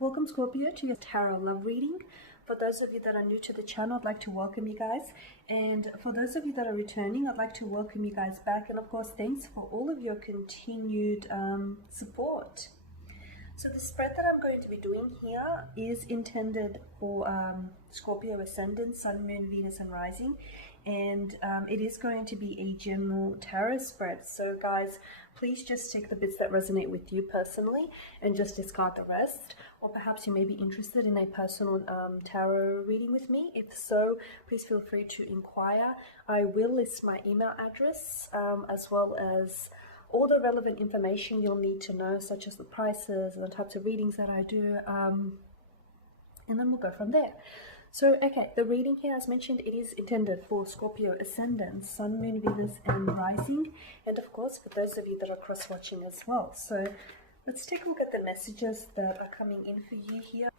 Welcome Scorpio to your tarot love reading. For those of you that are new to the channel, I'd like to welcome you guys. And for those of you that are returning, I'd like to welcome you guys back. And of course, thanks for all of your continued support. So the spread that I'm going to be doing here is intended for Scorpio Ascendant, Sun, Moon, Venus and Rising. And it is going to be a general tarot spread. So guys, please just take the bits that resonate with you personally and just discard the rest. Or perhaps you may be interested in a personal tarot reading with me. If so, please feel free to inquire. I will list my email address as well as all the relevant information you'll need to know, such as the prices and the types of readings that I do, and then we'll go from there. So, okay, the reading here, as mentioned, it is intended for Scorpio Ascendant, Sun, Moon, Venus, and Rising, and of course, for those of you that are cross-watching as well. So, let's take a look at the messages that are coming in for you here.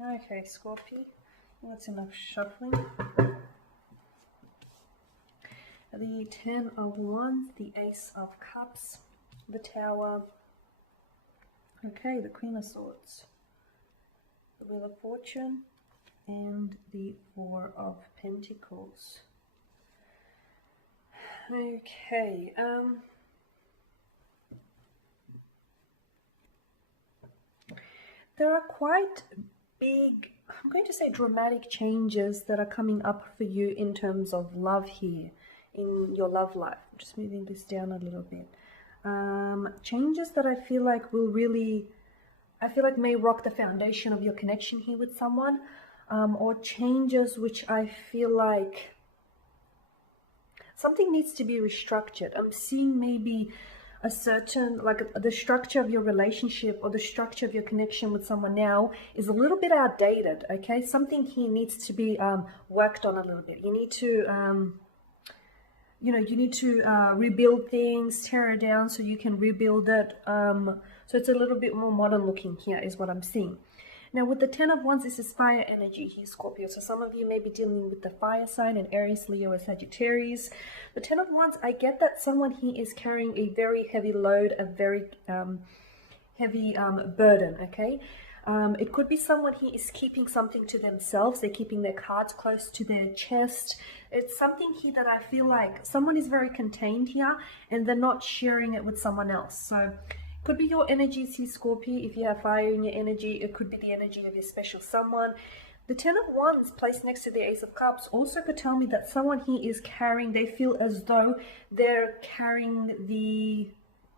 Okay, Scorpio. That's enough shuffling. The Ten of Wands, the Ace of Cups, the Tower. Okay, the Queen of Swords, the Wheel of Fortune, and the Four of Pentacles. Okay, there are quite big, I'm going to say dramatic changes that are coming up for you in terms of love here, in your love life. I'm just moving this down a little bit. Changes that I feel like will really, may rock the foundation of your connection here with someone, or changes which I feel like something needs to be restructured. I'm seeing maybe a certain, like the structure of your relationship or the structure of your connection with someone now is a little bit outdated, okay? Something here needs to be worked on a little bit. You need to, you need to rebuild things, tear it down so you can rebuild it. So it's a little bit more modern looking here is what I'm seeing. Now with the Ten of Wands, this is fire energy here, Scorpio. So some of you may be dealing with the fire sign in Aries, Leo, or Sagittarius. The Ten of Wands, I get that someone here is carrying a very heavy load, a very heavy burden, okay? It could be someone here is keeping something to themselves. They're keeping their cards close to their chest. It's something here that I feel like someone is very contained here and they're not sharing it with someone else. So could be your energies here, Scorpio. If you have fire in your energy, it could be the energy of your special someone. The Ten of Wands placed next to the Ace of Cups also could tell me that someone here is carrying, they feel as though they're carrying the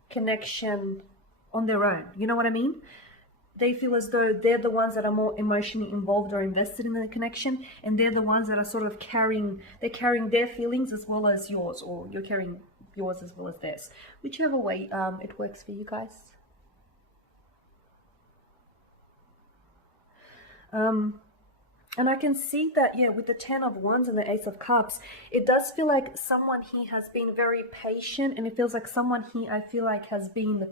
connection on their own. You know what I mean? They feel as though they're the ones that are more emotionally involved or invested in the connection, and they're the ones that are sort of carrying their feelings as well as yours, or you're carrying yours as well as theirs, whichever way it works for you guys. And I can see that, yeah, with the Ten of Wands and the Ace of Cups, it does feel like someone here has been very patient, and it feels like someone here, I feel like, has been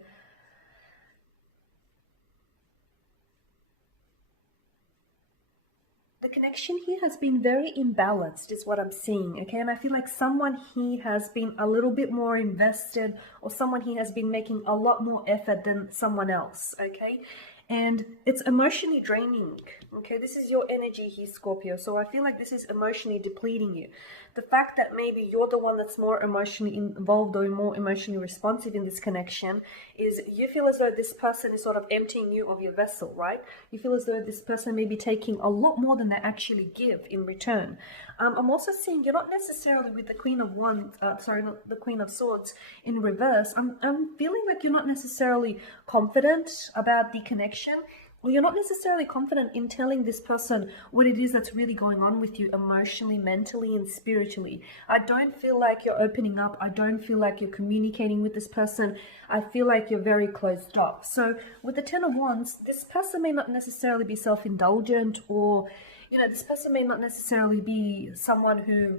the connection here has been very imbalanced is what I'm seeing, okay? And I feel like someone here has been a little bit more invested, or someone here has been making a lot more effort than someone else, okay? And it's emotionally draining, okay? This is your energy here, Scorpio. So I feel like this is emotionally depleting you. The fact that maybe you're the one that's more emotionally involved or more emotionally responsive in this connection is you feel as though this person is sort of emptying you of your vessel, right? You feel as though this person may be taking a lot more than they actually give in return. I'm also seeing you're not necessarily with the Queen of Wands, the Queen of Swords in reverse. I'm feeling like you're not necessarily confident about the connection, or you're not necessarily confident in telling this person what it is that's really going on with you emotionally, mentally, and spiritually. I don't feel like you're opening up. I don't feel like you're communicating with this person. I feel like you're very closed off. So with the Ten of Wands, this person may not necessarily be self-indulgent, or, this person may not necessarily be someone who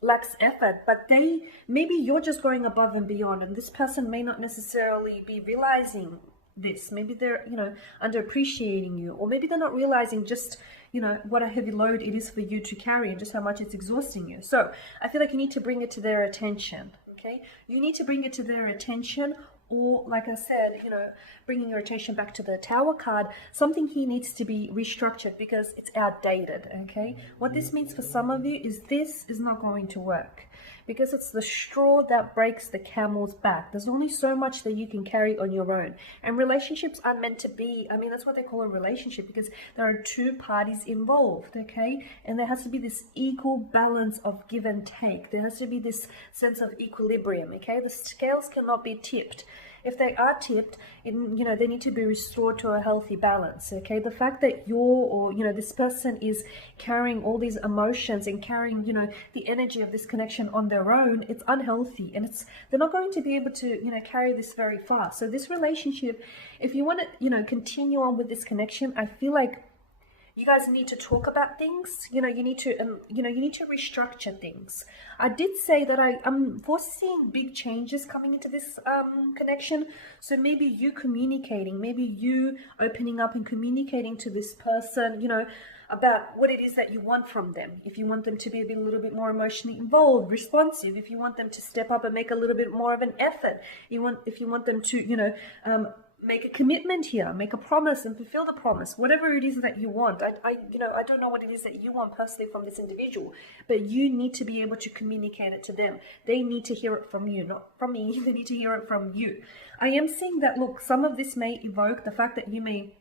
lacks effort, but maybe you're just going above and beyond, and this person may not necessarily be realizing this. Maybe they're, you know, underappreciating you, or maybe they're not realizing just, you know, what a heavy load it is for you to carry and just how much it's exhausting you. So I feel like you need to bring it to their attention. Okay, you need to bring it to their attention, or like I said, you know, bringing your attention back to the Tower card, something here needs to be restructured because it's outdated. Okay, what this means for some of you is this is not going to work, because it's the straw that breaks the camel's back. There's only so much that you can carry on your own. And relationships are meant to be, I mean, that's what they call a relationship, because there are two parties involved, okay? And there has to be this equal balance of give and take. There has to be this sense of equilibrium, okay? The scales cannot be tipped. If they are tipped, you know, they need to be restored to a healthy balance, okay? The fact that you're, or, you know, this person is carrying all these emotions and carrying, you know, the energy of this connection on their own, it's unhealthy, and they're not going to be able to, you know, carry this very far. So this relationship, if you want to, you know, continue on with this connection, I feel like you guys need to talk about things. You know, you need to, you know, you need to restructure things. I did say that I'm foreseeing big changes coming into this connection. So maybe you communicating, maybe you opening up and communicating to this person, you know, about what it is that you want from them. If you want them to be a little bit more emotionally involved, responsive, if you want them to step up and make a little bit more of an effort, if you want them to, you know, make a commitment here, make a promise and fulfill the promise, whatever it is that you want. You know, I don't know what it is that you want personally from this individual, but you need to be able to communicate it to them. They need to hear it from you, not from me. They need to hear it from you. I am seeing that, look, some of this may evoke the fact that you may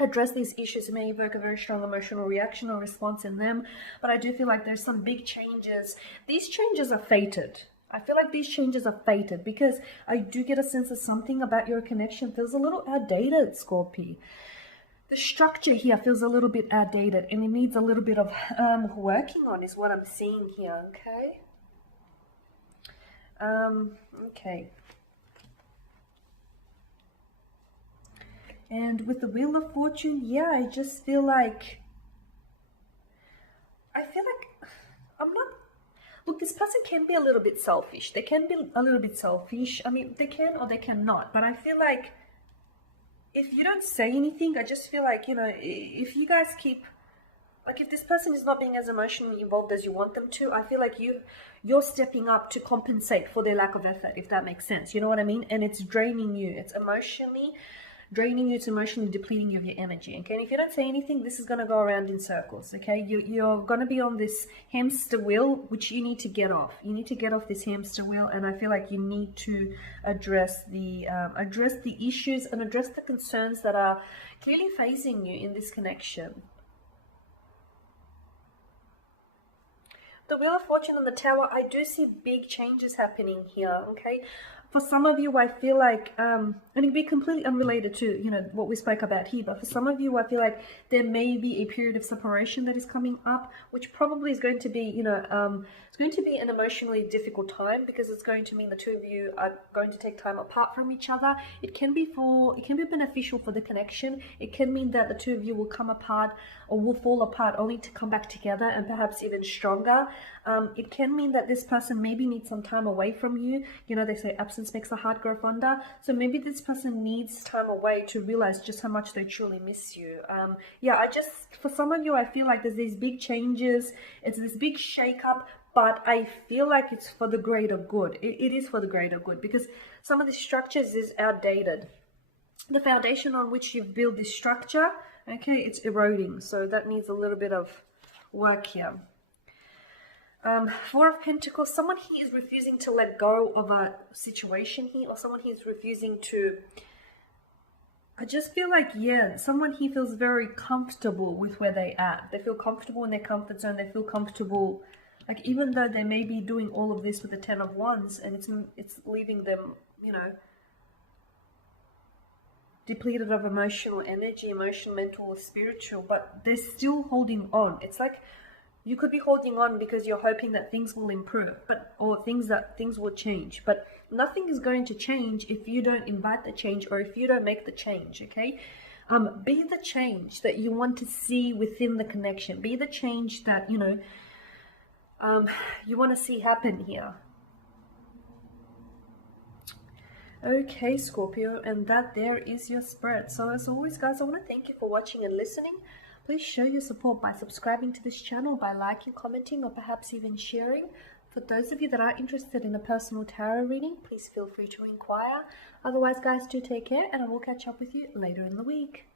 address these issues, may evoke a very strong emotional reaction or response in them, but I do feel like there's some big changes. These changes are fated. I feel like these changes are fated, because I do get a sense of something about your connection feels a little outdated, Scorpio. The structure here feels a little bit outdated, and it needs a little bit of working on, is what I'm seeing here, okay? Okay. And with the Wheel of Fortune, yeah, I just feel like, I'm not, look, this person can be a little bit selfish. They can be a little bit selfish. I mean, they can or they cannot. But I feel like if you don't say anything, I just feel like, you know, if you guys keep, like, if this person is not being as emotionally involved as you want them to, I feel like you're stepping up to compensate for their lack of effort, if that makes sense. You know what I mean? And it's draining you. It's emotionally draining you, it's emotionally depleting you of your energy, okay? And if you don't say anything, this is going to go around in circles, okay? You're going to be on this hamster wheel, which you need to get off. You need to get off this hamster wheel, and I feel like you need to address the issues and address the concerns that are clearly facing you in this connection. The Wheel of Fortune and the Tower, I do see big changes happening here, okay? For some of you, I feel like, and it'd be completely unrelated to, you know, what we spoke about here, but for some of you, I feel like there may be a period of separation that is coming up, which probably is going to be, you know, it's going to be an emotionally difficult time, because it's going to mean the two of you are going to take time apart from each other. It can be beneficial for the connection. It can mean that the two of you will come apart or will fall apart only to come back together, and perhaps even stronger. It can mean that this person maybe needs some time away from you. You know, they say absence makes the heart grow fonder. So maybe this person needs time away to realize just how much they truly miss you. Yeah, for some of you, I feel like there's these big changes. It's this big shakeup, but I feel like it's for the greater good. It is for the greater good, because some of the structures is outdated. The foundation on which you've built this structure, okay, it's eroding. So that needs a little bit of work here. Four of Pentacles, someone here is refusing to let go of a situation here, or someone here is refusing to, I just feel like, yeah, someone here feels very comfortable with where they at. They feel comfortable in their comfort zone. They feel comfortable, like, even though they may be doing all of this with the Ten of Wands, and it's leaving them, you know, depleted of emotional energy, emotional, mental, or spiritual, but they're still holding on. It's like, you could be holding on because you're hoping that things will improve, or things will change. But nothing is going to change if you don't invite the change, or if you don't make the change, okay? Be the change that you want to see within the connection. Be the change that, you know, you want to see happen here. Okay, Scorpio, and that there is your spread. So as always, guys, I want to thank you for watching and listening. Please show your support by subscribing to this channel, by liking, commenting, or perhaps even sharing. For those of you that are interested in a personal tarot reading, please feel free to inquire. Otherwise, guys, do take care, and I will catch up with you later in the week.